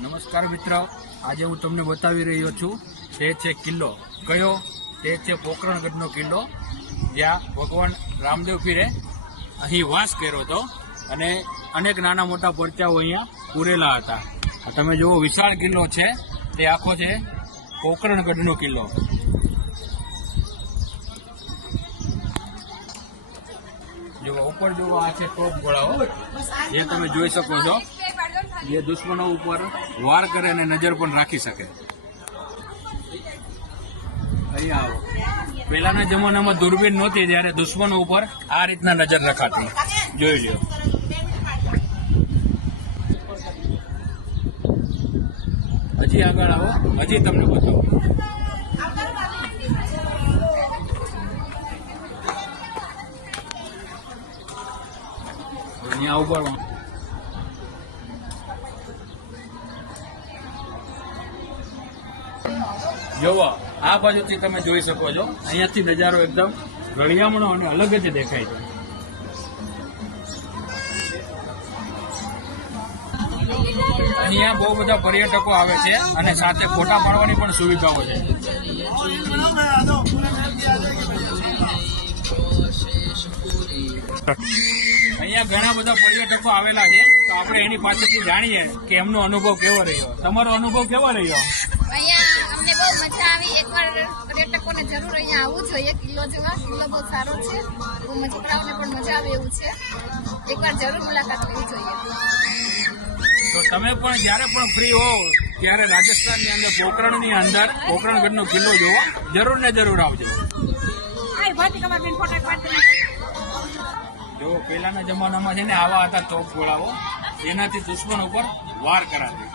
નમસ્કાર મિત્રો, આજે હું તમને બતાવી રહ્યો છું તે છે કિલ્લો કયો તે છે પોકરણગઢનો કિલ્લો, જ્યાં ભગવાન રામદેવ પીરે અહીં વાસ કર્યો હતો અને અનેક નાના મોટા પરચાઓ અહીંયા પૂરેલા હતા. તમે જુઓ, વિશાળ કિલ્લો છે, તે આખો છે પોકરણગઢનો કિલ્લો. જો ઉપર જુઓ, આ છે ટોપ ગોળાઓ, જે તમે જોઈ શકો છો, જે દુશ્મનો ઉપર વાર કરે અને નજર પણ રાખી શકે. અહીંયા આવો. પહેલાના જમાનામાં દૂરબીન નહોતી, ત્યારે દુશ્મનો ઉપર આ રીતના નજર રખાતી. જોઈ લ્યો. હજી આગળ આવો, હજી તમને બતાવો. અહીંયા ઉપર જોવો, આ બાજુથી તમે જોઈ શકો છો, અહીંયાથી નજારો એકદમ રળિયામણો અને અલગ જ દેખાય છે. અહીંયા બહુ બધા પર્યટકો આવે છે અને સાથે ફોટા પાડવાની પણ સુવિધાઓ છે. અહીંયા ઘણા બધા પર્યટકો આવેલા છે, તો આપણે એની પાસેથી જાણીએ કે એમનો અનુભવ કેવો રહ્યો. તમારો અનુભવ કેવો રહ્યો? અહીંયા અમને બહુ મજા આવી. એકવાર પર્યટકોને જરૂર અહીંયા આવવું જોઈએ. કિલ્લો જોવા, કિલ્લો બહુ સારો છે, બહુ છોકરાઓને પણ મજા આવે એવું છે. એકવાર જરૂર મુલાકાત લેવી જોઈએ. તો તમે પણ જ્યારે પણ ફ્રી હો ત્યારે રાજસ્થાનની અંદર પોકરણની અંદર પોકરણગઢનો કિલ્લો જોવો જરૂર ને જરૂર આવજો. જો પહેલાના જમાનામાં છે ને, આવા હતા તોપ ગોળાઓ, જેનાથી દુશ્મન ઉપર વાર કરાતી.